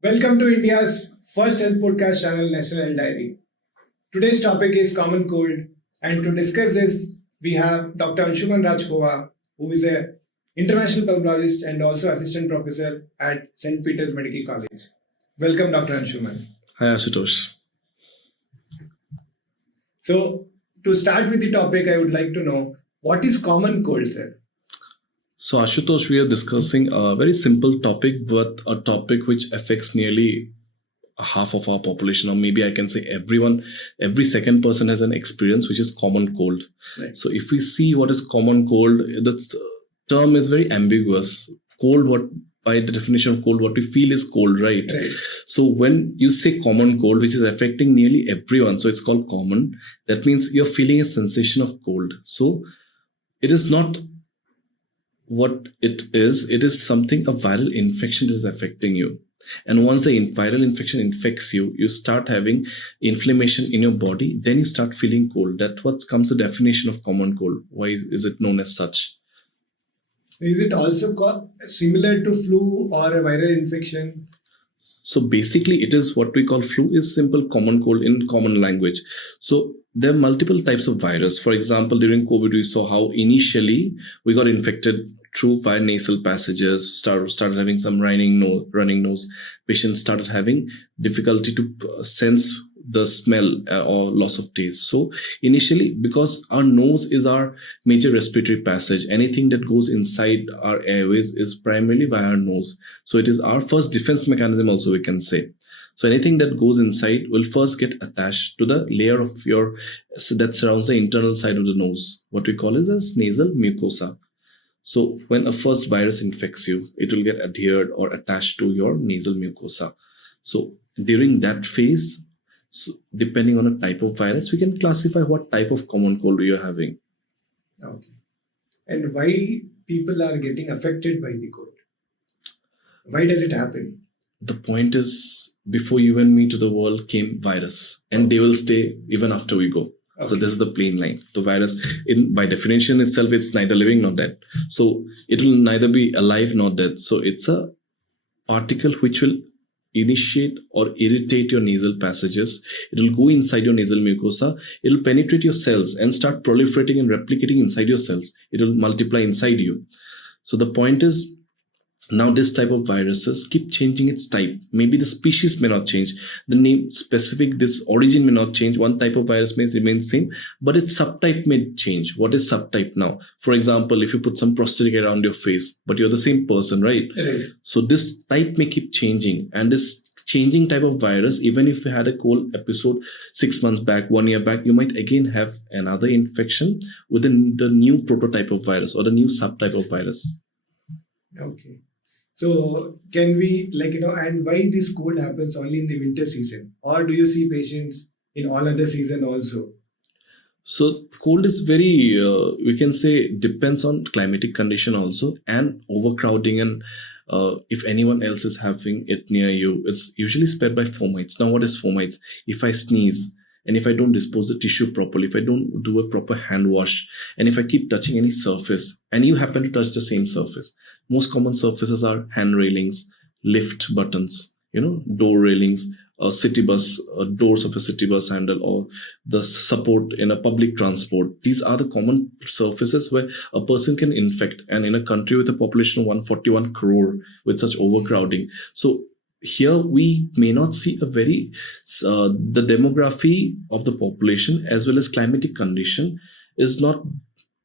Welcome to India's first health podcast channel, National Health Diary. Today's topic is common cold, and to discuss this, we have Dr. Anshuman Rajkhowa, who is an international pulmonologist and also assistant professor at St. Peter's Medical College. Welcome, Dr. Anshuman. Hi, Ashutosh. So, to start with the topic, I would like to know what is common cold, sir? So, Ashutosh, we are discussing a very simple topic, but a topic which affects nearly half of our population, or maybe I can say everyone. Every second person has an experience, which is common cold. Right. So, if we see what is common cold, the term is very ambiguous. Cold, what by the definition of cold, what we feel is cold, right? Right. So, when you say common cold, which is affecting nearly everyone, so it's called common. That means you're feeling a sensation of cold. So, it is not what it is something, a viral infection that is affecting you. And once the viral infection infects you, you start having inflammation in your body, then you start feeling cold. That's what comes the definition of common cold. Why is it known as such? Is it also similar to flu or a viral infection? So basically, it is what we call flu is simple common cold in common language. So there are multiple types of virus. For example, during COVID, we saw how initially we got infected via nasal passages, started having some running nose. Patients started having difficulty to sense the smell or loss of taste. So initially, because our nose is our major respiratory passage, anything that goes inside our airways is primarily via our nose. So it is our first defense mechanism also, we can say. So anything that goes inside will first get attached to the layer of that surrounds the internal side of the nose. What we call it as nasal mucosa. So when a first virus infects you, it will get adhered or attached to your nasal mucosa. So during that phase, so depending on a type of virus, we can classify what type of common cold you're having. Okay. And why people are getting affected by the cold? Why does it happen? The point is, before you and me to the world came virus, and they will stay even after we go. Okay. So this is the plain line. The virus, by definition itself, it's neither living nor dead. So it will neither be alive nor dead. So it's a particle which will initiate or irritate your nasal passages. It will go inside your nasal mucosa. It will penetrate your cells and start proliferating and replicating inside your cells. It will multiply inside you. So the point is, now this type of viruses keep changing its type. Maybe the species may not change. The name specific, this origin may not change. One type of virus may remain same, but its subtype may change. What is subtype now? For example, if you put some prosthetic around your face, but you're the same person, right? Right. So this type may keep changing. And this changing type of virus, even if you had a cold episode 6 months back, 1 year back, you might again have another infection within the new prototype of virus or the new subtype of virus. Okay. So can we, and why this cold happens only in the winter season? Or do you see patients in all other season also? So cold is very, we can say, depends on climatic condition also, and overcrowding, and if anyone else is having it near you, it's usually spread by fomites. Now, what is fomites? If I sneeze, and if I don't dispose the tissue properly, if I don't do a proper hand wash, and if I keep touching any surface, and you happen to touch the same surface, most common surfaces are hand railings, lift buttons, door railings, city bus, doors of a city bus handle, or the support in a public transport. These are the common surfaces where a person can infect. And in a country with a population of 141 crore with such overcrowding, so here we may not see the demography of the population as well as climatic condition is not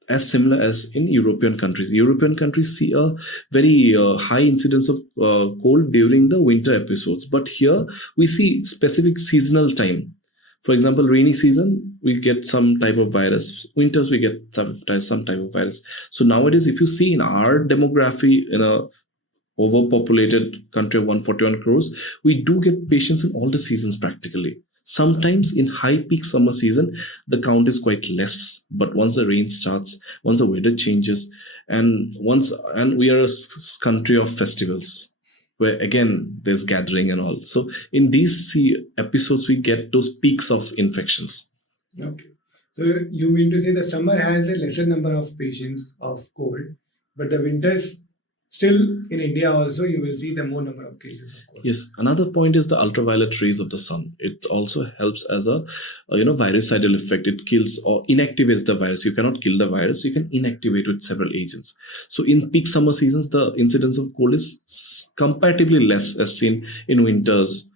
as similar as in European countries. European countries see a very high incidence of cold during the winter episodes. But here we see specific seasonal time. For example, rainy season, we get some type of virus. Winters, we get some type of virus. So nowadays, if you see in our demography, in a overpopulated country of 141 crores, we do get patients in all the seasons practically. Sometimes in high peak summer season, the count is quite less. But once the rain starts, once the weather changes, and we are a country of festivals, where again there's gathering and all. So in these episodes, we get those peaks of infections. Okay. So you mean to say the summer has a lesser number of patients of cold, but the winters still in India also you will see the more number of cases of cold. Yes, another point is the ultraviolet rays of the sun. It also helps as a virucidal effect. It kills or inactivates the virus. You cannot kill the virus. You can inactivate with several agents. So in peak summer seasons, the incidence of cold is comparatively less as seen in winters.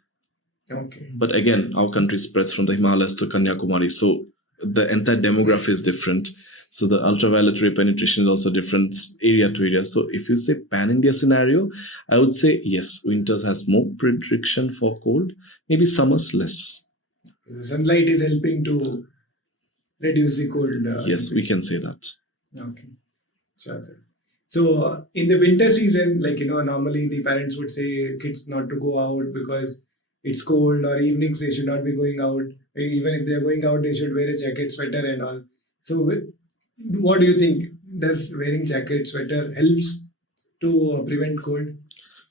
Okay. But again, our country spreads from the Himalayas to Kanyakumari, so the entire demography is different. So the ultraviolet ray penetration is also different area to area. So if you say pan-India scenario, I would say yes, winters has more prediction for cold, maybe summers less. Sunlight is helping to reduce the cold. Yes, we can say that. Okay. Sure, sir. So in the winter season, normally the parents would say kids not to go out because it's cold, or evenings they should not be going out. Even if they're going out, they should wear a jacket, sweater and all. So what do you think? Does wearing jacket, sweater helps to prevent cold?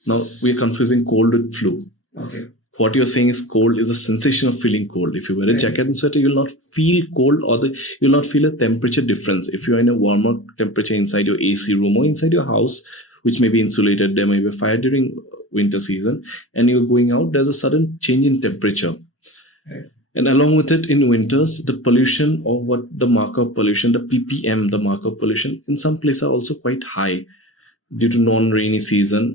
Now we're confusing cold with flu. Okay. What you're saying is cold is a sensation of feeling cold. If you wear a jacket and sweater, you'll not feel cold, or you'll not feel a temperature difference. If you're in a warmer temperature inside your AC room or inside your house, which may be insulated, there may be a fire during winter season, and you're going out, there's a sudden change in temperature. Right. And along with it, in winters, the pollution, or what the marker of pollution, the ppm, the marker of pollution, in some places are also quite high due to non-rainy season,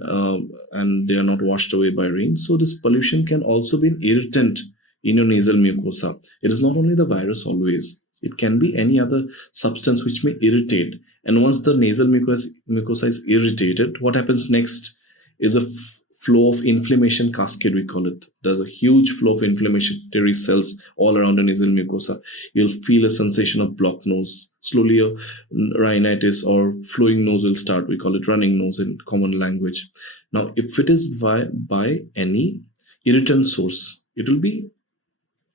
and they are not washed away by rain. So this pollution can also be an irritant in your nasal mucosa. It is not only the virus always. It can be any other substance which may irritate. And once the nasal mucosa is irritated, what happens next is a flow of inflammation cascade, we call it. There's a huge flow of inflammatory cells all around the nasal mucosa. You'll feel a sensation of blocked nose. Slowly your rhinitis or flowing nose will start. We call it running nose in common language. Now, if it is by any irritant source, it will be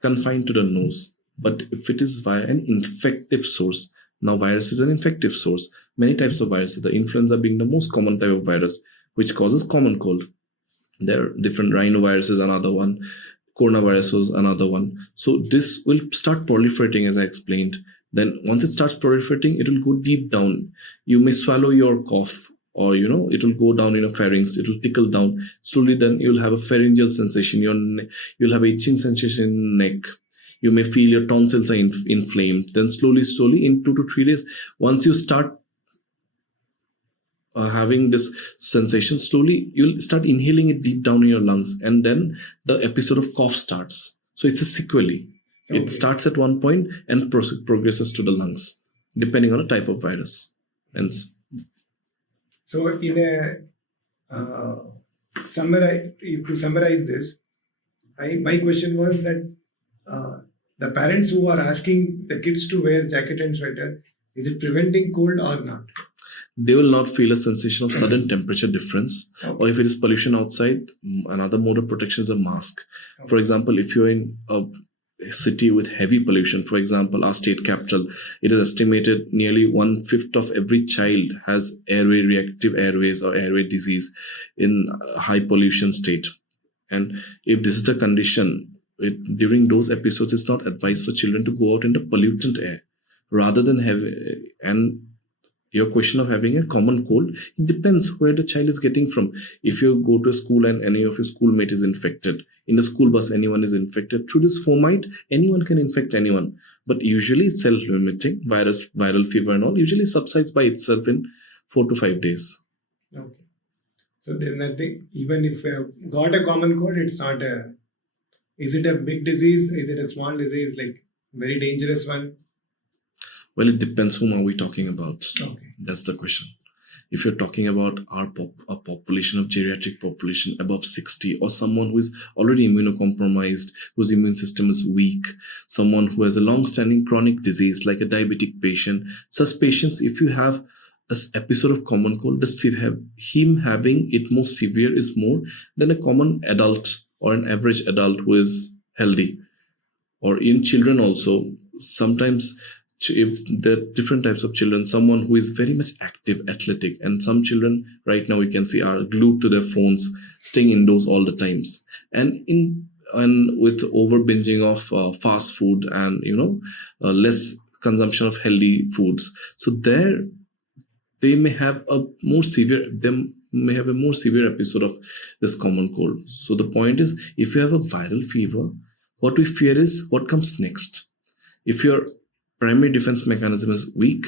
confined to the nose. But if it is via an infective source, now virus is an infective source. Many types of viruses, the influenza being the most common type of virus, which causes common cold. There are different rhinoviruses, another one, coronavirus was another one. So this will start proliferating, as I explained. Then once it starts proliferating, it will go deep down. You may swallow your cough, or it will go down in a pharynx. It will tickle down slowly. Then you'll have a pharyngeal sensation. You'll have itching sensation in the neck. You may feel your tonsils are inflamed. Then slowly, in 2 to 3 days, once you start having this sensation, slowly you'll start inhaling it deep down in your lungs, and then the episode of cough starts. So it's a sequelae. Okay. It starts at one point and progresses to the lungs, depending on the type of virus. And so in a to summarize this, my question was that the parents who are asking the kids to wear jacket and sweater, is it preventing cold or not? They will not feel a sensation of sudden temperature difference. Okay. Or if it is pollution outside, another mode of protection is a mask. Okay. For example, if you're in a city with heavy pollution, for example, our state capital, it is estimated nearly 1/5 of every child has reactive airways or airway disease in a high pollution state. And if this is the condition, during those episodes, it's not advised for children to go out in the pollutant air rather than and your question of having a common cold, it depends where the child is getting from. If you go to a school and any of your schoolmate is infected, in the school bus anyone is infected, through this fomite, anyone can infect anyone. But usually it's self-limiting. Viral fever and all usually subsides by itself in 4 to 5 days. Okay. So there's nothing, even if got a common cold, it's not is it a big disease? Is it a small disease, like very dangerous one? Well, it depends whom are we talking about. Okay. That's the question. If you're talking about our population of geriatric population above 60, or someone who is already immunocompromised, whose immune system is weak, someone who has a long-standing chronic disease like a diabetic patient, such patients, if you have an episode of common cold, him having it more severe is more than a common adult or an average adult who is healthy. Or in children also, sometimes if there are different types of children, someone who is very much active, athletic, and some children right now we can see are glued to their phones, staying indoors all the times, and with over binging of fast food and less consumption of healthy foods. So they may have a more severe, them may have a more severe episode of this common cold. So the point is, if you have a viral fever, what we fear is what comes next. If your primary defense mechanism is weak,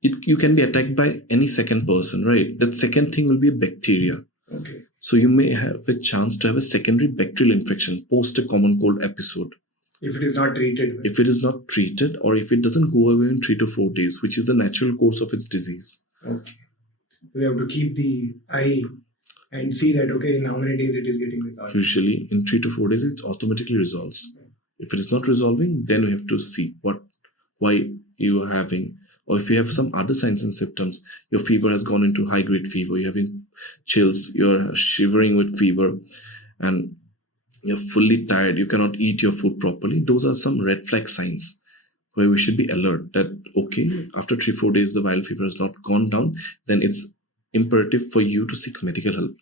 you can be attacked by any second person, right? That second thing will be a bacteria. Okay. So you may have a chance to have a secondary bacterial infection post a common cold episode. If it is not treated. If it is not treated, or if it doesn't go away in 3 to 4 days, which is the natural course of its disease. Okay. We have to keep the eye and see that, okay, in how many days it is getting resolved. Usually in 3 to 4 days, it automatically resolves. If it is not resolving, then we have to see why you are having, or if you have some other signs and symptoms, your fever has gone into high-grade fever, you're having chills, you're shivering with fever, and you're fully tired, you cannot eat your food properly. Those are some red flag signs where we should be alert that, okay, after 3-4 days the viral fever has not gone down, then it's imperative for you to seek medical help.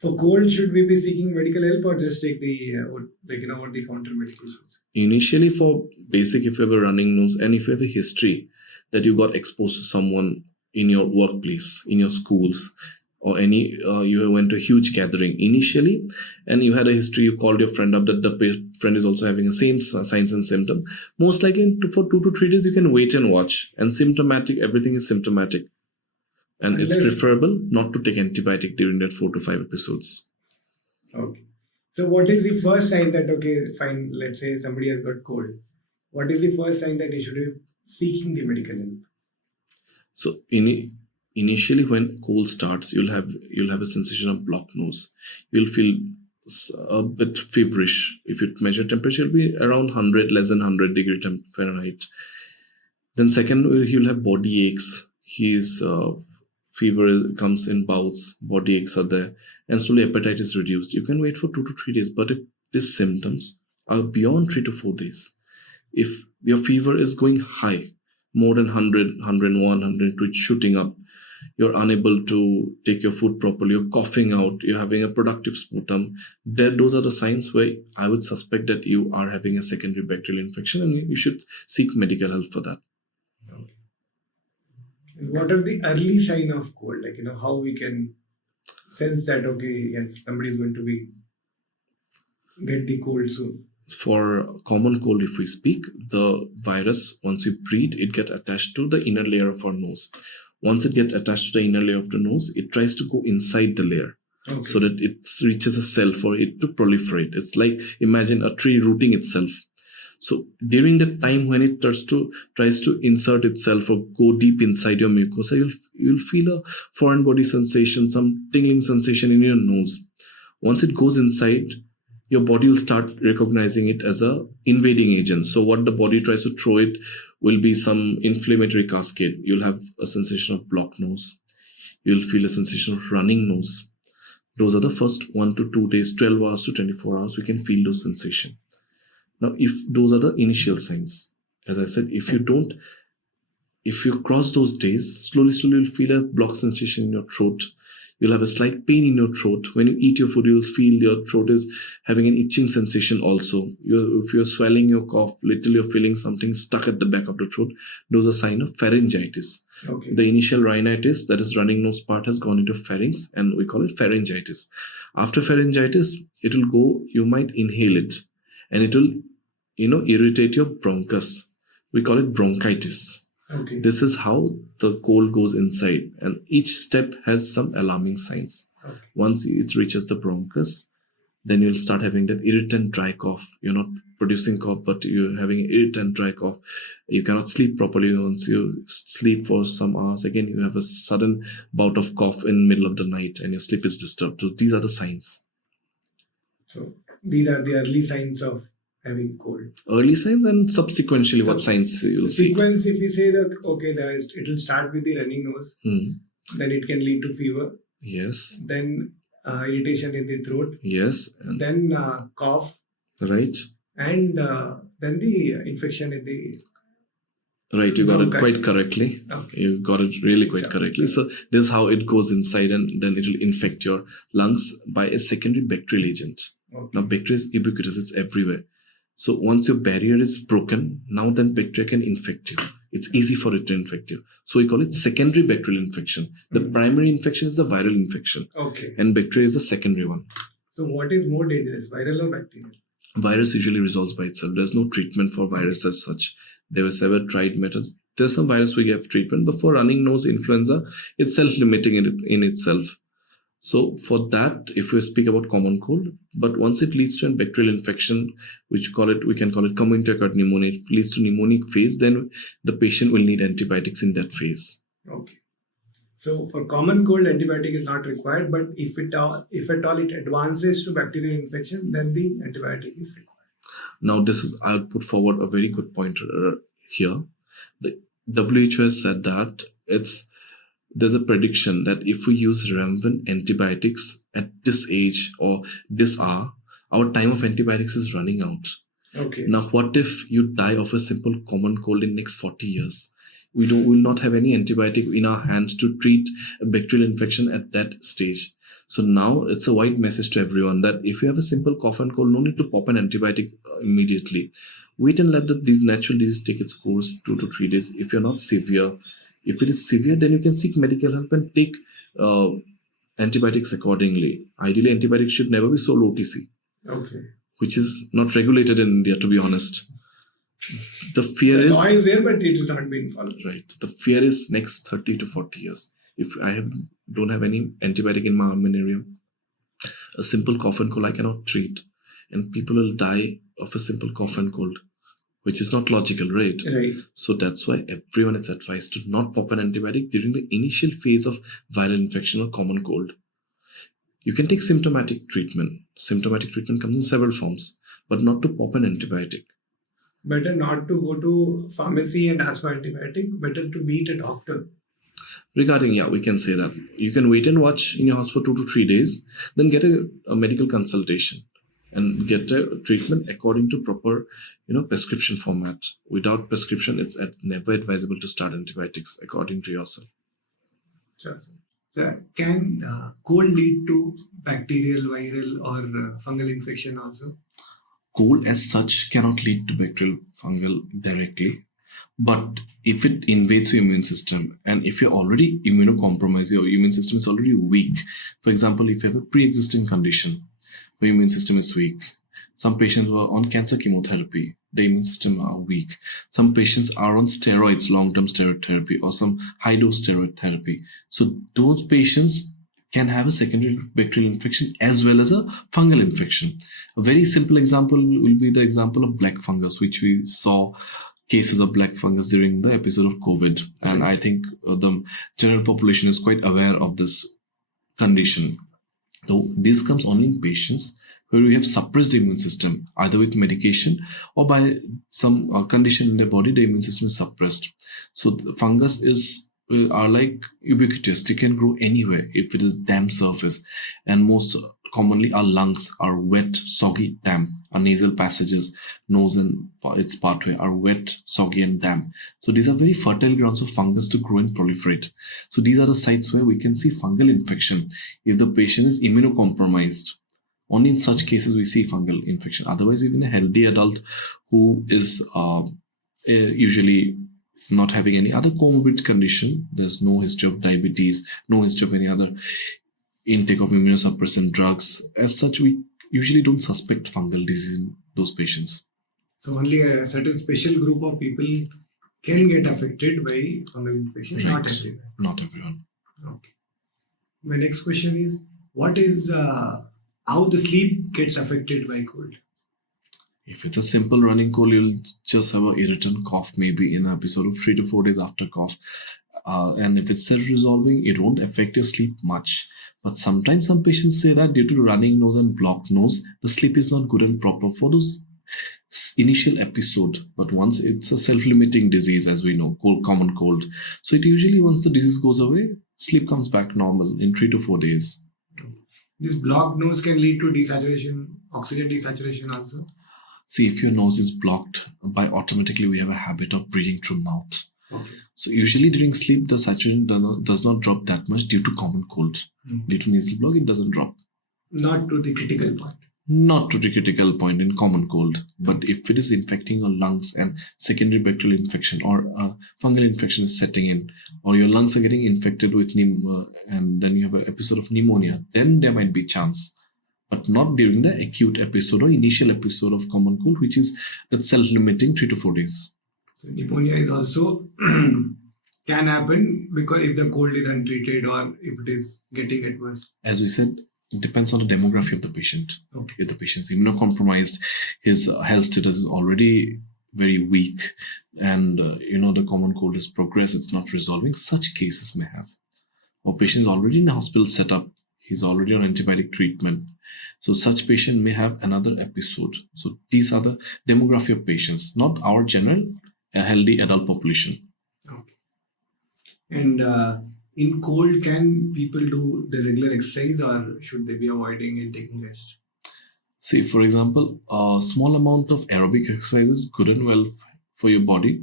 For cold, should we be seeking medical help or just take the over-the-counter medications? Initially, for basic, if you have a running nose and if you have a history that you got exposed to someone in your workplace, in your schools, or you went to a huge gathering initially, and you had a history, you called your friend up that the friend is also having the same signs and symptoms, most likely for 2 to 3 days you can wait and watch. And symptomatic, everything is symptomatic. And it's preferable not to take antibiotic during that 4 to 5 episodes. Okay. So what is the first sign that, okay, fine, let's say somebody has got cold. What is the first sign that he should be seeking the medical help? So initially when cold starts, you'll have a sensation of blocked nose. You'll feel a bit feverish. If you measure temperature, it'll be around 100, less than 100 degree Fahrenheit. Then second, you'll have body aches. Fever comes in bouts, body aches are there, and slowly appetite is reduced. You can wait for 2 to 3 days, but if these symptoms are beyond 3 to 4 days, if your fever is going high, more than 100, 101, 102, it's shooting up, you're unable to take your food properly, you're coughing out, you're having a productive sputum, those are the signs where I would suspect that you are having a secondary bacterial infection and you should seek medical help for that. What are the early signs of cold? How we can sense that, okay, yes, somebody is going to get the cold soon. For common cold, if we speak, the virus, once you breathe, it gets attached to the inner layer of our nose. Once it gets attached to the inner layer of the nose, it tries to go inside the layer. Okay. So that it reaches a cell for it to proliferate. It's like, imagine a tree rooting itself. So during the time when it tries to insert itself or go deep inside your mucosa, you'll feel a foreign body sensation, some tingling sensation in your nose. Once it goes inside, your body will start recognizing it as a invading agent. So what the body tries to throw it will be some inflammatory cascade. You'll have a sensation of blocked nose. You'll feel a sensation of running nose. Those are the first 1 to 2 days, 12 hours to 24 hours, we can feel those sensations. Now, if those are the initial signs, as I said, if you cross those days, slowly you'll feel a blocked sensation in your throat. You'll have a slight pain in your throat. When you eat your food, you'll feel your throat is having an itching sensation also. If you're swelling your cough, little you're feeling something stuck at the back of the throat, those are signs of pharyngitis. Okay. The initial rhinitis, that is running nose part, has gone into pharynx and we call it pharyngitis. After pharyngitis, it will go, you might inhale it and it will irritate your bronchus. We call it bronchitis. Okay. This is how the cold goes inside, and each step has some alarming signs. Okay. Once it reaches the bronchus, then you'll start having that irritant dry cough. You're not producing cough, but you're having irritant dry cough. You cannot sleep properly. Once you sleep for some hours, again you have a sudden bout of cough in the middle of the night and your sleep is disturbed. So these are the signs. So these are the early signs of having cold. Early signs and subsequently what signs you'll see. Sequence, if we say that, okay, it will start with the running nose, then it can lead to fever. Yes. Then irritation in the throat. Yes. And then cough. Right. And then the infection in the... Right, you got it quite correctly. Okay. You got it really quite correctly. So this is how it goes inside and then it will infect your lungs by a secondary bacterial agent. Okay. Now bacteria is ubiquitous, it's everywhere. So once your barrier is broken, now then bacteria can infect you. It's easy for it to infect you. So we call it secondary bacterial infection. The primary infection is the viral infection, Okay. and bacteria is the secondary one. So what is more dangerous, viral or bacterial? Virus usually resolves by itself. There's no treatment for virus as such. There were several tried methods. There's some virus we give treatment, but for running nose influenza, it's self-limiting in itself. So for that, if we speak about common cold, but once it leads to a bacterial infection, we can call it community acquired pneumonia, it leads to pneumonic phase, then the patient will need antibiotics in that phase. Okay. So for common cold, antibiotic is not required, but if at all it advances to bacterial infection, then the antibiotic is required. Now I'll put forward a very good point here. The WHO has said that there's a prediction that if we use rampant antibiotics at this age or this hour, our time of antibiotics is running out. Okay. Now, what if you die of a simple common cold in next 40 years? We will not have any antibiotic in our hands to treat a bacterial infection at that stage. So now it's a wide message to everyone that if you have a simple cough and cold, no need to pop an antibiotic immediately. Wait and let these natural disease take its course 2 to 3 days. If you're not severe, if it is severe, then you can seek medical help and take antibiotics accordingly. Ideally, antibiotics should never be sold OTC. Okay. Which is not regulated in India, to be honest. The law is there, but it is not being followed. Right. The fear is next 30 to 40 years. If I don't have any antibiotic in my armamentarium, a simple cough and cold I cannot treat. And people will die of a simple cough and cold, which is not logical, right? Right. So that's why everyone is advised to not pop an antibiotic during the initial phase of viral infection or common cold. You can take symptomatic treatment. Symptomatic treatment comes in several forms, but not to pop an antibiotic. Better not to go to pharmacy and ask for antibiotic. Better to meet a doctor. Regarding, we can say that. You can wait and watch in your house for 2 to 3 days, then get a medical consultation and get a treatment according to proper, prescription format. Without prescription, it's never advisable to start antibiotics according to yourself. Sure. So can cold lead to bacterial, viral, or fungal infection also? Cold as such cannot lead to bacterial, fungal directly. But if it invades your immune system, and if you're already immunocompromised, your immune system is already weak. For example, if you have a pre-existing condition, your immune system is weak. Some patients who are on cancer chemotherapy, the immune system are weak. Some patients are on steroids, long-term steroid therapy, or some high-dose steroid therapy. So those patients can have a secondary bacterial infection as well as a fungal infection. A very simple example will be the example of black fungus, which we saw cases of black fungus during the episode of COVID. And I think the general population is quite aware of this condition. So this comes only in patients where we have suppressed the immune system, either with medication or by some condition in their body, the immune system is suppressed. So the fungus are like ubiquitous. They can grow anywhere if it is damp surface. And most commonly our lungs are wet, soggy, damp. Our nasal passages, nose and its pathway are wet, soggy and damp. So these are very fertile grounds of fungus to grow and proliferate. So these are the sites where we can see fungal infection if the patient is immunocompromised. Only in such cases we see fungal infection. Otherwise, even a healthy adult who is usually not having any other comorbid condition, there's no history of diabetes, no history of any other intake of immunosuppressant drugs. As such, we usually don't suspect fungal disease in those patients. So only a certain special group of people can get affected by fungal infection, Right. not everyone. Not everyone. Okay. My next question is, what is how the sleep gets affected by cold? If it's a simple running cold, you'll just have an irritant cough, maybe in an episode of 3 to 4 days after cough. And if it's self-resolving, it won't affect your sleep much. But sometimes some patients say that due to running nose and blocked nose, the sleep is not good and proper for those initial episode. But once it's a self-limiting disease, as we know, common cold. So it usually, once the disease goes away, sleep comes back normal in 3 to 4 days. This blocked nose can lead to desaturation, oxygen desaturation also. See, if your nose is blocked, by automatically we have a habit of breathing through mouth. Okay. So usually during sleep, the saturation does not drop that much due to common cold. Due to nasal block, it doesn't drop. Not to the critical point. Not to the critical point in common cold, but if it is infecting your lungs and secondary bacterial infection or fungal infection is setting in, or your lungs are getting infected with and then you have an episode of pneumonia, then there might be chance, but not during the acute episode or initial episode of common cold, which is that self-limiting 3 to 4 days. So pneumonia is also can happen because if the cold is untreated or if it is getting it worse. As we said, it depends on the demography of the patient. Okay. If the patient is immunocompromised, his health status is already very weak, and the common cold is progressed, it's not resolving, such cases may have. Or patient is already in a hospital setup, he's already on antibiotic treatment. So such patient may have another episode. So these are the demography of patients, not our general healthy adult population. Okay. And in cold, can people do the regular exercise or should they be avoiding and taking rest? See, for example, a small amount of aerobic exercise is good and well for your body.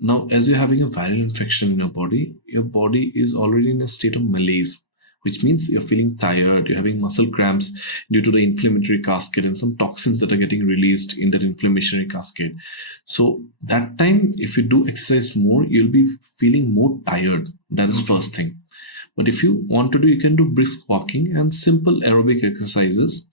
Now, as you're having a viral infection in your body is already in a state of malaise, which means you're feeling tired, you're having muscle cramps due to the inflammatory cascade and some toxins that are getting released in that inflammatory cascade. So that time, if you do exercise more, you'll be feeling more tired. That is first thing. But if you want to do, you can do brisk walking and simple aerobic exercises,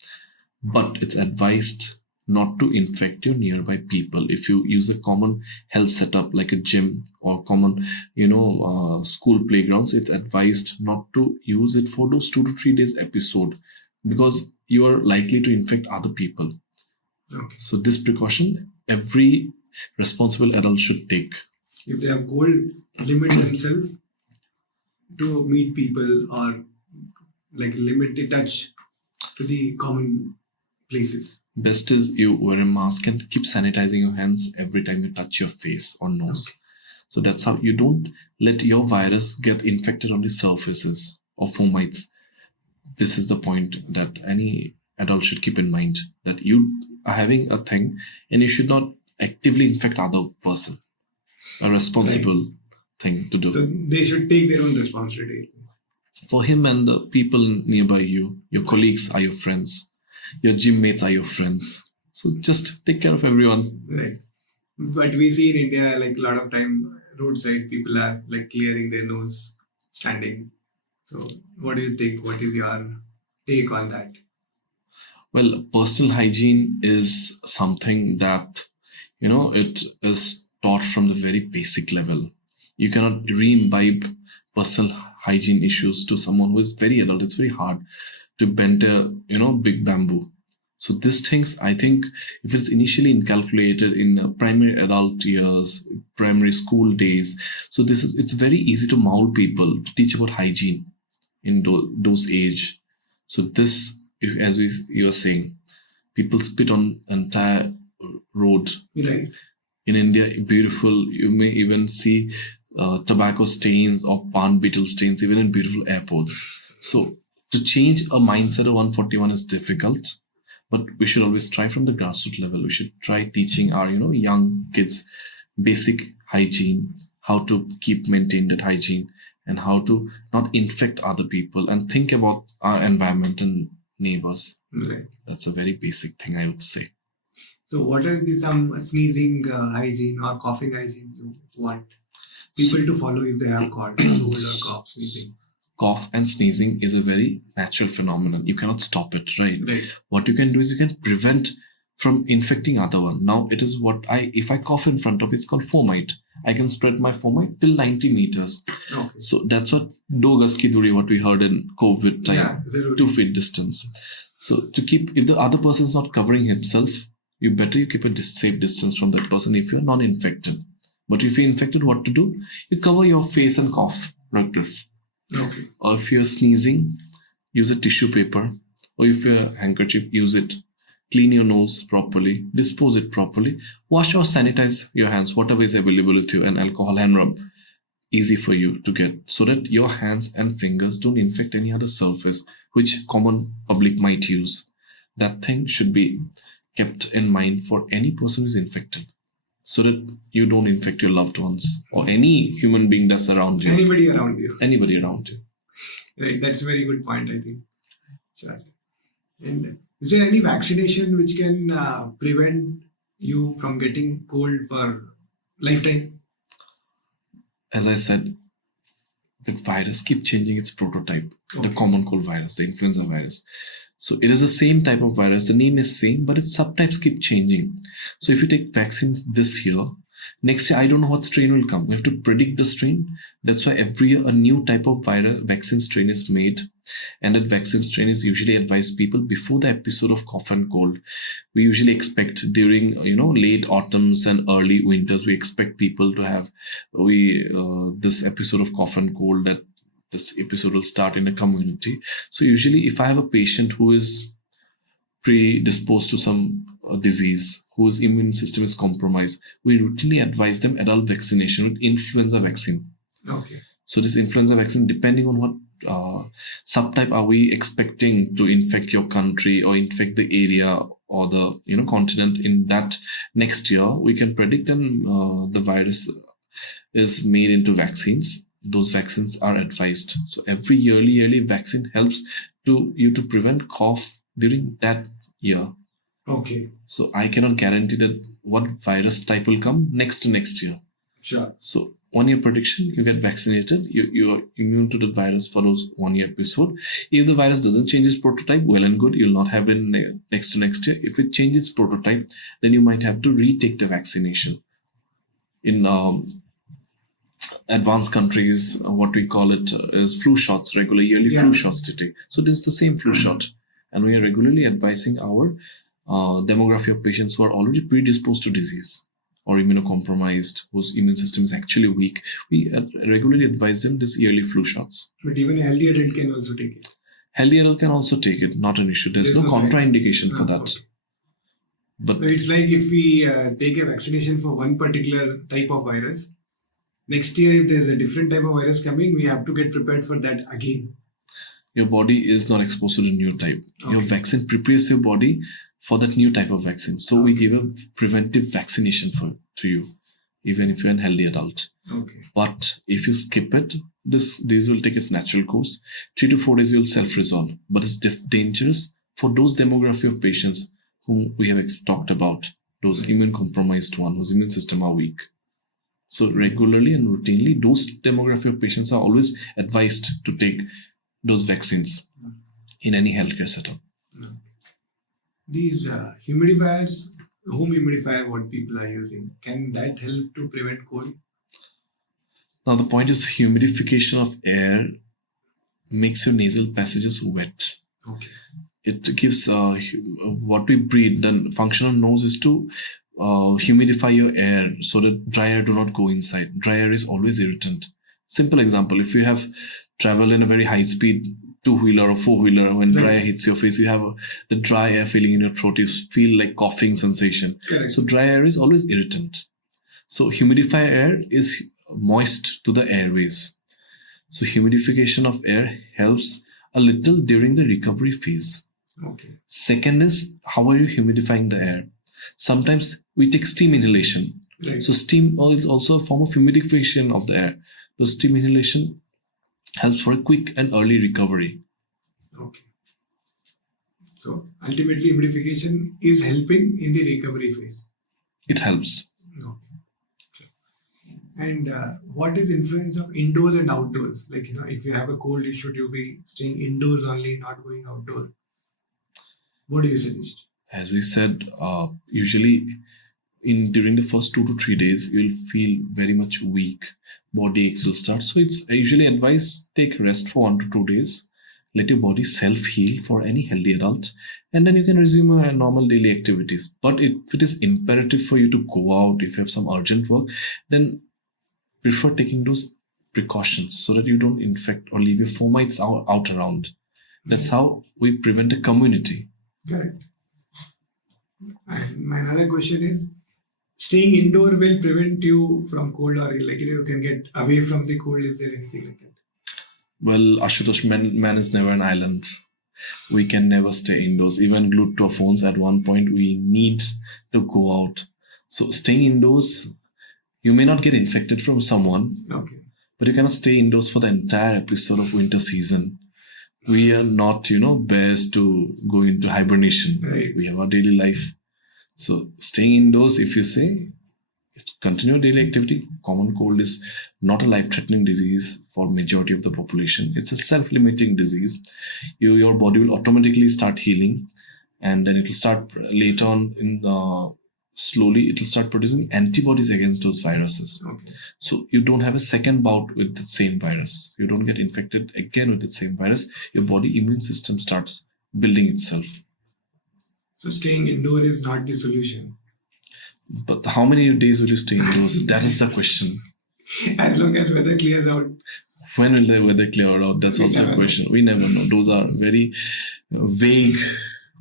but it's advised not to infect your nearby people. If you use a common health setup like a gym or common, school playgrounds, it's advised not to use it for those 2 to 3 days episode because you are likely to infect other people. Okay. So this precaution, every responsible adult should take. If they have cold, limit themselves to meet people or like limit the touch to the common places. Best is you wear a mask and keep sanitizing your hands every time you touch your face or nose. Okay. So that's how you don't let your virus get infected on the surfaces or fomites. This is the point that any adult should keep in mind, that you are having a thing and you should not actively infect other person. A responsible thing to do. So they should take their own responsibility. For him and the people nearby you, your colleagues are your friends. Your gym mates are your friends. So just take care of everyone. Right. But we see in India, like a lot of time, roadside people are like clearing their nose, standing. So what do you think? What is your take on that? Well, personal hygiene is something that, it is taught from the very basic level. You cannot re-imbibe personal hygiene issues to someone who is very adult. It's very hard to bend a, big bamboo. So these things, I think, if it's initially inculcated in primary adult years, primary school days, so it's very easy to mold people, to teach about hygiene in those age. So this, as you are saying, people spit on entire road. Right. In India, beautiful, you may even see tobacco stains or palm beetle stains, even in beautiful airports. So to change a mindset of 141 is difficult, but we should always try from the grassroots level. We should try teaching our, young kids basic hygiene, how to maintain that hygiene, and how to not infect other people and think about our environment and neighbors. Right. That's a very basic thing, I would say. So what are some sneezing hygiene or coughing hygiene you want people to follow if they have cold or cough, sneezing? Cough and sneezing is a very natural phenomenon. You cannot stop it, right? Right. What you can do is you can prevent from infecting other one. Now it is if I cough in front of, it's called fomite. I can spread my fomite till 90 meters. Okay. So that's what dogas ki duri, what we heard in COVID time, 2 feet distance. So if the other person is not covering himself, you keep a safe distance from that person if you're non-infected. But if you're infected, what to do? You cover your face and cough like this. Okay. Or if you're sneezing, use a tissue paper. Or if you're a handkerchief, use it. Clean your nose properly. Dispose it properly. Wash or sanitize your hands, whatever is available with you, and alcohol hand rub. Easy for you to get, so that your hands and fingers don't infect any other surface which common public might use. That thing should be kept in mind for any person who is infected, so that you don't infect your loved ones or any human being that's around you. Anybody around you. Anybody around you. Right. That's a very good point, I think. Sure. And Is there any vaccination which can prevent you from getting cold for lifetime? As I said, the virus keep changing its prototype. The Okay. common cold virus, the influenza virus. So it is the same type of virus. The name is same, but its subtypes keep changing. So if you take vaccine this year, next year I don't know what strain will come. We have to predict the strain. That's why every year a new type of virus vaccine strain is made, and that vaccine strain is usually advised people before the episode of cough and cold. We usually expect during late autumns and early winters, we expect people to have this episode of cough and cold, that this episode will start in a community. So usually if I have a patient who is predisposed to some disease, whose immune system is compromised, we routinely advise them adult vaccination with influenza vaccine. Okay. So this influenza vaccine, depending on what subtype are we expecting to infect your country or infect the area or the continent in that next year, we can predict, and the virus is made into vaccines. Those vaccines are advised. So every yearly vaccine helps you to prevent cough during that year. Okay. So I cannot guarantee that what virus type will come next year. Sure. So 1 year prediction, you get vaccinated, you're immune to the virus for those 1 year episode. If the virus doesn't change its prototype, well and good, you'll not have it next year. If it changes its prototype, then you might have to retake the vaccination. In advanced countries, what we call it is flu shots, regular yearly flu shots to take. So this is the same flu shot, and we are regularly advising our demography of patients who are already predisposed to disease or immunocompromised, whose immune system is actually weak. We regularly advise them this yearly flu shots. But even a healthy adult can also take it. Healthy adult can also take it, not an issue. There's no contraindication for that. Okay. But so it's like if we take a vaccination for one particular type of virus, next year if there's a different type of virus coming, we have to get prepared for that again. Your body is not exposed to the new type. Your vaccine prepares your body for that new type of vaccine. So we give a preventive vaccination to you, even if you're a healthy adult. Okay. But if you skip it, these will take its natural course. 3 to 4 days will self-resolve. But it's dangerous for those demography of patients whom we have talked about, those immune-compromised ones, whose immune system are weak. So regularly and routinely, those demography of patients are always advised to take those vaccines in any healthcare setup. These humidifiers, home humidifier, what people are using, can that help to prevent cold? Now the point is, humidification of air makes your nasal passages wet. Okay. It gives what we breathe. The function of nose is to humidify your air so that dry air do not go inside. Dry air is always irritant. Simple example: if you have traveled in a very high speed 2-wheeler or 4-wheeler, when dry air hits your face, you have the dry air feeling in your throat. You feel like coughing sensation. Correct. So dry air is always irritant. So humidified air is moist to the airways. So humidification of air helps a little during the recovery phase. Okay. Second is, how are you humidifying the air? Sometimes we take steam inhalation. Right. So steam is also a form of humidification of the air. So steam inhalation helps for a quick and early recovery. Okay. So ultimately, humidification is helping in the recovery phase. It helps. Okay. And what is influence of indoors and outdoors? Like, if you have a cold, should you be staying indoors only, not going outdoors? What do you suggest? As we said, usually during the first 2 to 3 days, you'll feel very much weak. Body aches will start. So it's usually advised, take rest for 1 to 2 days. Let your body self-heal for any healthy adult. And then you can resume your normal daily activities. But if it is imperative for you to go out, if you have some urgent work, then prefer taking those precautions so that you don't infect or leave your fomites out around. That's how we prevent a community. Correct. And my another question is, staying indoor will prevent you from cold, or you can get away from the cold? Is there anything like that? Well, Ashutosh, man is never an island. We can never stay indoors. Even glued to our phones, at one point we need to go out. So staying indoors, you may not get infected from someone, Okay. but you cannot stay indoors for the entire episode of winter season. we are not, bears to go into hibernation. Right. We have our daily life. So staying indoors, if you say, continue daily activity. Common cold is not a life-threatening disease for majority of the population. It's a self-limiting disease. Your body will automatically start healing, and then it will start later on slowly it will start producing antibodies against those viruses. Okay. So you don't have a second bout with the same virus. You don't get infected again with the same virus. Your body immune system starts building itself. So staying indoor is not the solution. But how many days will you stay indoors? That is the question. As long as weather clears out. When will the weather clear out? That's also a question. We never know. Those are very vague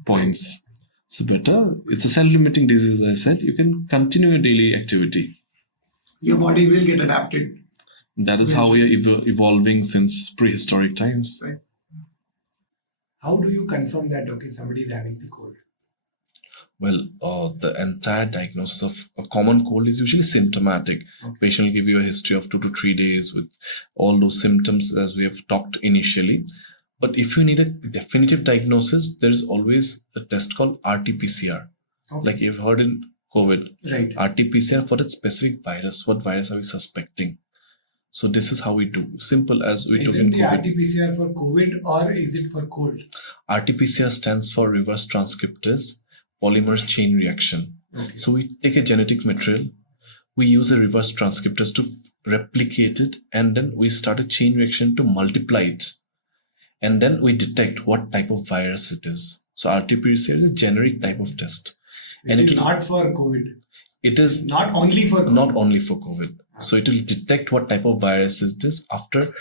points. So better, it's a self-limiting disease, as I said. You can continue your daily activity. Your body will get adapted. That is how we are evolving since prehistoric times. Right. How do you confirm that, okay, somebody is having the cold? Well, the entire diagnosis of a common cold is usually symptomatic. Okay. Patient will give you a history of 2 to 3 days with all those symptoms as we have talked initially. But if you need a definitive diagnosis, there is always a test called RT-PCR. Okay. Like you've heard in COVID. Right. RT-PCR for that specific virus. What virus are we suspecting? So this is how we do. Simple as we took in Is it the COVID. RT-PCR for COVID or is it for cold? RT-PCR stands for reverse transcriptase polymerase chain reaction. Okay. So we take a genetic material, we use a reverse transcriptase to replicate it, and then we start a chain reaction to multiply it. And then we detect what type of virus it is. So RT-PCR is a generic type of test. It is not for COVID. It is not only for COVID. Not only for COVID. So it will detect what type of virus it is after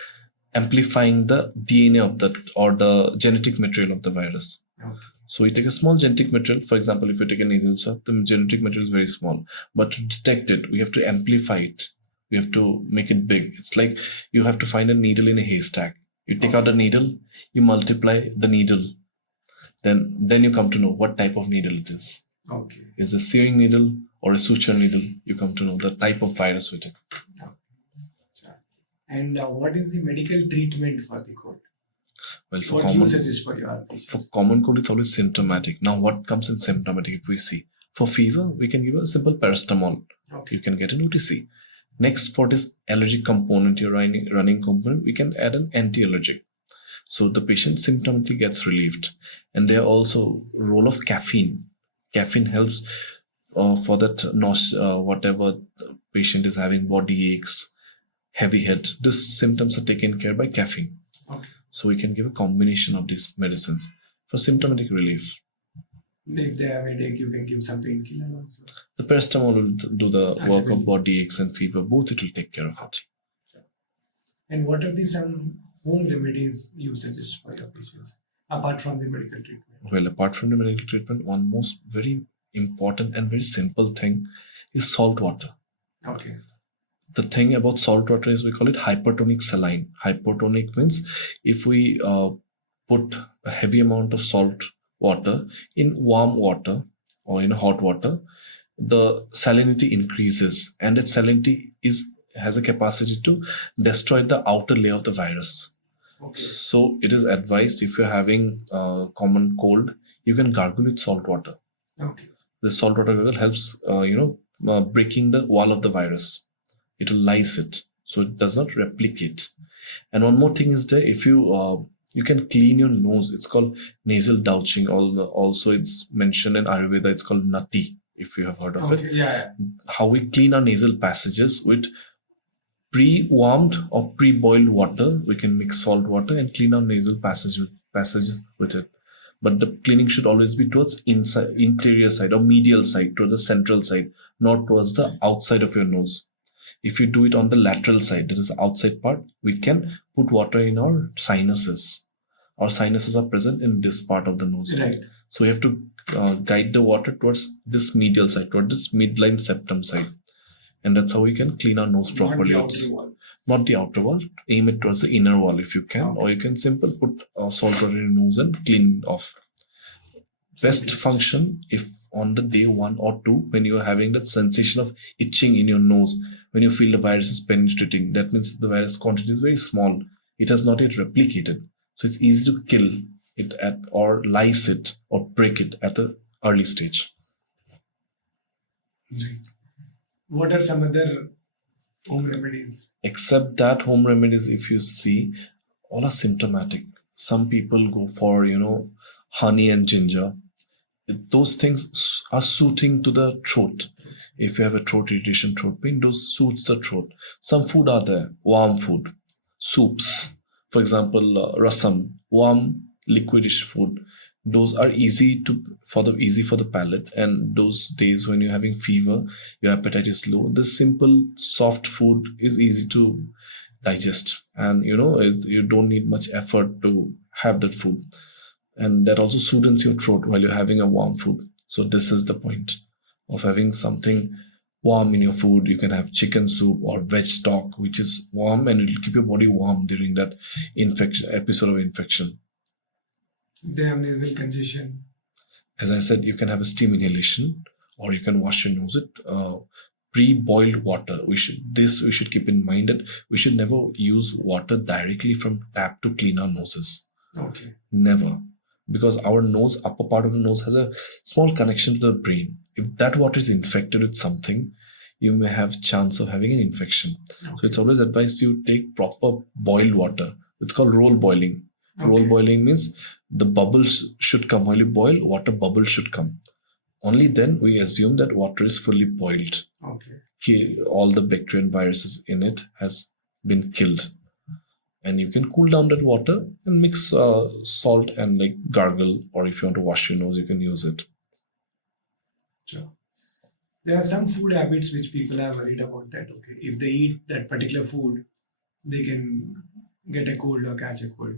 amplifying the DNA of that or the genetic material of the virus. Okay. So we take a small genetic material. For example, if you take a nasal swab, the genetic material is very small. But to detect it, we have to amplify it. We have to make it big. It's like you have to find a needle in a haystack. You take out a needle, you multiply the needle. Then you come to know what type of needle it is. Okay. Is it a sewing needle or a suture needle? You come to know the type of virus with it. Okay. And what is the medical treatment for the cold? Well, for what common, you suggest for your patients? For common cold, it's always symptomatic. Now, what comes in symptomatic if we see? For fever, we can give a simple paracetamol. Okay. You can get an OTC. Next, for this allergic component, your running component, we can add an anti-allergic. So the patient symptomatically gets relieved. And there are also role of caffeine. Caffeine helps for that whatever the patient is having, body aches, heavy head. These symptoms are taken care by caffeine. Okay. So we can give a combination of these medicines for symptomatic relief. If they have headache, you can give some painkiller also. The paracetamol will do the work of body aches and fever. Both it will take care of it. And what are some home remedies you suggest for your patients apart from the medical treatment? Well, apart from the medical treatment, one most very important and very simple thing is salt water. Okay. The thing about salt water is we call it hypertonic saline. Hypertonic means if we put a heavy amount of salt water in warm water or in hot water, the salinity increases, and that salinity has a capacity to destroy the outer layer of the virus. Okay. So it is advised if you're having common cold, you can gargle with salt water. Okay. The salt water gargle helps breaking the wall of the virus. It will lyse it, so it does not replicate. And one more thing is that if you can clean your nose. It's called nasal douching. Also, it's mentioned in Ayurveda. It's called nati, if you have heard of it. Yeah. How we clean our nasal passages with pre-warmed or pre-boiled water. We can mix salt water and clean our nasal passages with it. But the cleaning should always be towards interior side or medial side, towards the central side, not towards the outside of your nose. If you do it on the lateral side, that is the outside part, we can put water in our sinuses. Our sinuses are present in this part of the nose. Right. So we have to guide the water towards this medial side, towards this midline septum side. And that's how we can clean our nose properly. Not the outer wall. Not the outer wall. Aim it towards the inner wall if you can. Okay. Or you can simply put salt water in your nose and clean it off. Best function if on the day 1 or 2, when you are having that sensation of itching in your nose, when you feel the virus is penetrating, that means the virus quantity is very small. It has not yet replicated. So it's easy to kill it at or lyse it or break it at the early stage. Right. What are some other home remedies? Except that home remedies, if you see, all are symptomatic. Some people go for, honey and ginger. Those things are suiting to the throat. If you have a throat irritation, throat pain, those suits the throat. Some food are there, warm food, soups, for example, rasam, warm liquidish food. Those are easy for the palate. And those days when you're having fever, your appetite is low, this simple soft food is easy to digest, and you don't need much effort to have that food, and that also soothes your throat while you're having a warm food. So this is the point of having something warm in your food. You can have chicken soup or veg stock, which is warm, and it will keep your body warm during that episode of infection. They have nasal congestion. As I said, you can have a steam inhalation, or you can wash your nose with pre-boiled water. We should keep in mind that we should never use water directly from tap to clean our noses. Okay. Never. Because our nose, upper part of the nose, has a small connection to the brain. If that water is infected with something, you may have chance of having an infection. Okay. So it's always advised you take proper boiled water. It's called roll boiling. Okay. Roll boiling means the bubbles should come while you boil, water bubbles should come. Only then we assume that water is fully boiled. Okay. All the bacteria and viruses in it has been killed. And you can cool down that water and mix salt and gargle, or if you want to wash your nose, you can use it. Sure. There are some food habits which people are worried about that. Okay, if they eat that particular food, they can get a cold or catch a cold.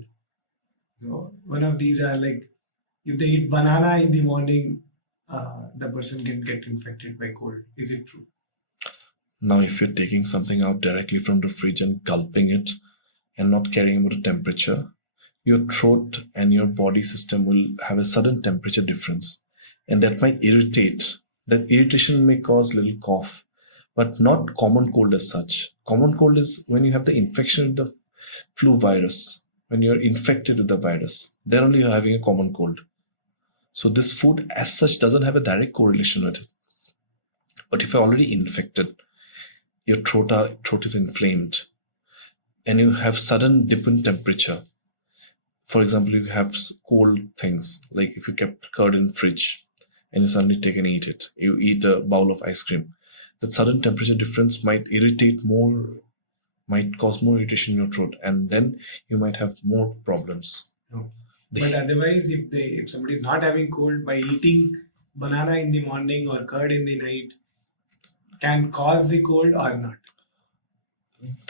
So one of these are if they eat banana in the morning, the person can get infected by cold. Is it true? Now, if you're taking something out directly from the fridge and gulping it, and not caring about the temperature, your throat and your body system will have a sudden temperature difference, and that might irritate. That irritation may cause little cough, but not common cold as such. Common cold is when you have the infection with the flu virus, when you're infected with the virus, then only you're having a common cold. So this food as such doesn't have a direct correlation with it. But if you're already infected, your throat is inflamed, and you have sudden dip in temperature. For example, you have cold things, like if you kept curd in fridge and you suddenly take and eat it. You eat a bowl of ice cream. That sudden temperature difference might cause more irritation in your throat, and then you might have more problems. Oh. But otherwise, if somebody is not having cold, by eating banana in the morning or curd in the night, can cause the cold or not?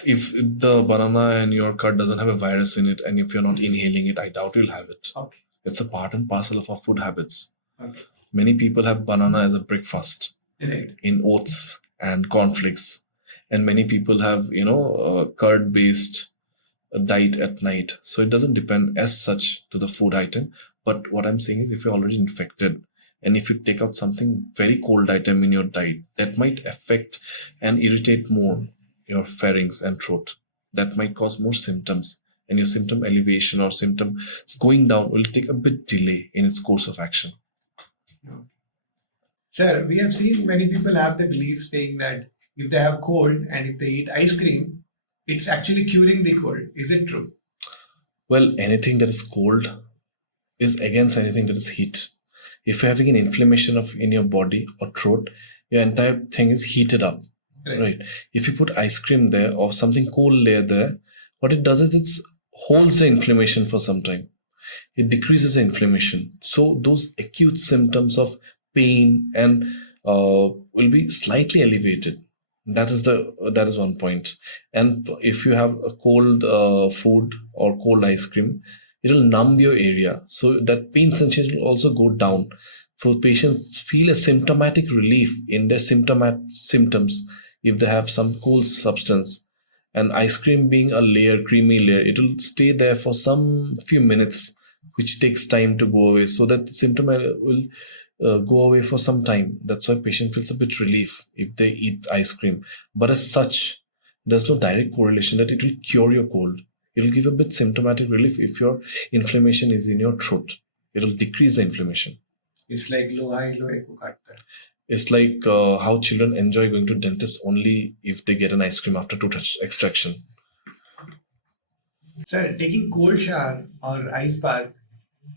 If the banana and your curd doesn't have a virus in it, and if you're not inhaling it, I doubt you'll have it. Okay. It's a part and parcel of our food habits. Okay. Many people have banana as a breakfast, right, in oats and cornflakes. And many people have, curd-based diet at night. So it doesn't depend as such to the food item. But what I'm saying is, if you're already infected, and if you take out something very cold item in your diet, that might affect and irritate more your pharynx and throat. That might cause more symptoms, and your symptom elevation or symptom going down will take a bit delay in its course of action. Sir, we have seen many people have the belief saying that if they have cold and if they eat ice cream, it's actually curing the cold. Is it true? Well, anything that is cold is against anything that is heat. If you're having an inflammation in your body or throat, your entire thing is heated up. Right. If you put ice cream there or something cold layer there, what it does is it holds the inflammation for some time. It decreases the inflammation. So those acute symptoms of pain and will be slightly elevated. That is one point. And if you have a cold food or cold ice cream, it will numb your area. So that pain sensation will also go down. For patients feel a symptomatic relief in their symptoms if they have some cold substance. And ice cream being a creamy layer, it will stay there for some few minutes, which takes time to go away. So that symptom will go away for some time. That's why patient feels a bit relief if they eat ice cream. But as such, there's no direct correlation that it will cure your cold. It'll give a bit symptomatic relief if your inflammation is in your throat. It'll decrease the inflammation. It's like low high ko katta hai. It's like how children enjoy going to dentist only if they get an ice cream after tooth extraction. Sir, taking cold shower or ice bath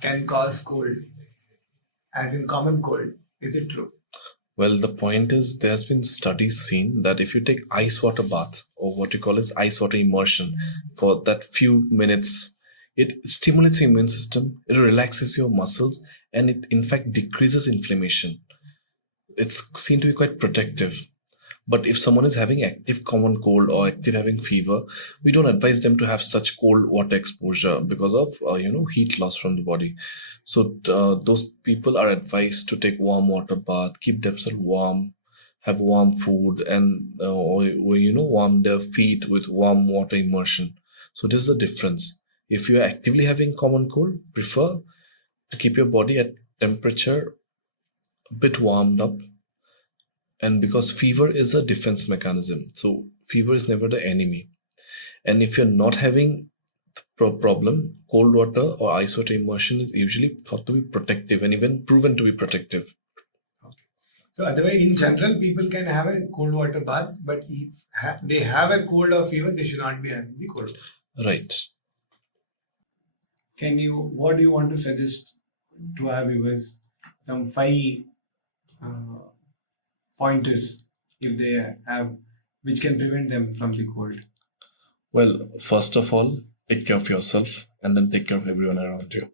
can cause cold, as in common cold. Is it true? Well, the point is, there's been studies seen that if you take ice water bath, or what you call as ice water immersion, for that few minutes, it stimulates your immune system, it relaxes your muscles, and it in fact decreases inflammation. It's seen to be quite protective. But if someone is having active common cold or active having fever, we don't advise them to have such cold water exposure because of heat loss from the body. So those people are advised to take warm water bath, keep themselves warm, have warm food, and warm their feet with warm water immersion. So this is the difference. If you are actively having common cold, prefer to keep your body at temperature a bit warmed up. And because fever is a defense mechanism, so fever is never the enemy. And if you're not having the problem, cold water or ice water immersion is usually thought to be protective and even proven to be protective. Okay. So otherwise, in general, people can have a cold water bath, but if they have a cold or fever, they should not be having the cold water. Right. What do you want to suggest to our viewers? Some 5 pointers if they have, which can prevent them from the cold. Well, first of all, take care of yourself and then take care of everyone around you.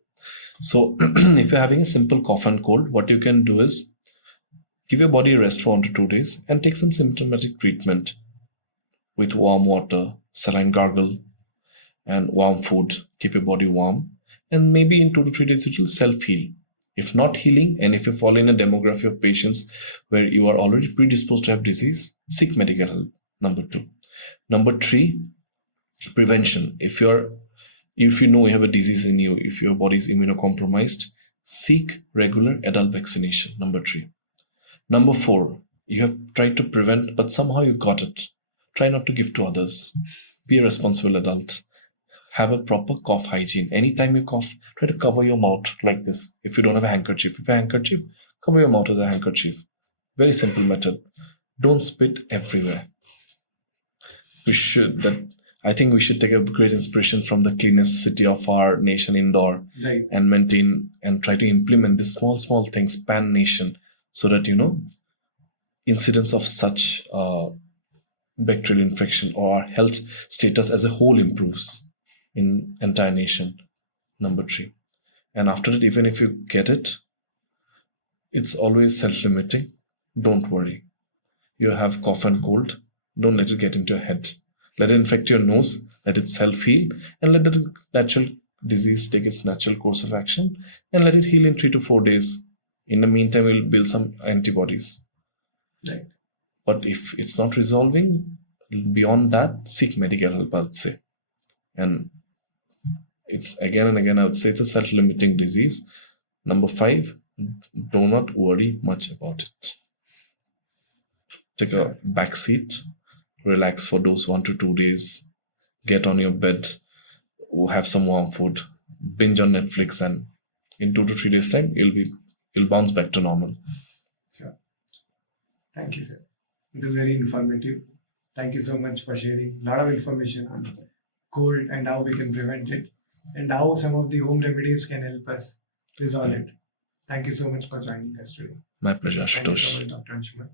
So if you're having a simple cough and cold, what you can do is give your body a rest for 1 to 2 days and take some symptomatic treatment with warm water, saline gargle, and warm food. Keep your body warm, and maybe in 2 to 3 days it will self-heal. If not healing, and if you fall in a demography of patients where you are already predisposed to have disease, seek medical help. Number 2. Number 3, prevention. If you know you have a disease in you, if your body is immunocompromised, seek regular adult vaccination. Number 3. Number 4, you have tried to prevent, but somehow you got it. Try not to give to others. Be a responsible adult. Have a proper cough hygiene. Anytime you cough, try to cover your mouth like this. If you don't have a handkerchief, cover your mouth with a handkerchief. Very simple method. Don't spit everywhere. I think we should take a great inspiration from the cleanest city of our nation, Indore, Right. and maintain and try to implement these small things pan nation, so that incidence of such bacterial infection or our health status as a whole improves in entire nation. Number 3. And after that, even if you get it, it's always self-limiting. Don't worry. You have cough and cold. Don't let it get into your head. Let it infect your nose. Let it self-heal. And let the natural disease take its natural course of action. And let it heal in 3 to 4 days. In the meantime, we'll build some antibodies. Right. But if it's not resolving, beyond that, seek medical help, I would say. And it's again and again, I would say it's a self-limiting disease. Number 5, do not worry much about it. Take a back seat, relax for those 1 to 2 days, get on your bed, have some warm food, binge on Netflix, and in 2 to 3 days time, you'll bounce back to normal. Sure. Thank you, sir. It was very informative. Thank you so much for sharing a lot of information on cold and how we can prevent it, and how some of the home remedies can help us resolve it. Thank you so much for joining us today. My pleasure, Thank you Ashutosh. so much, Dr. Anshuman.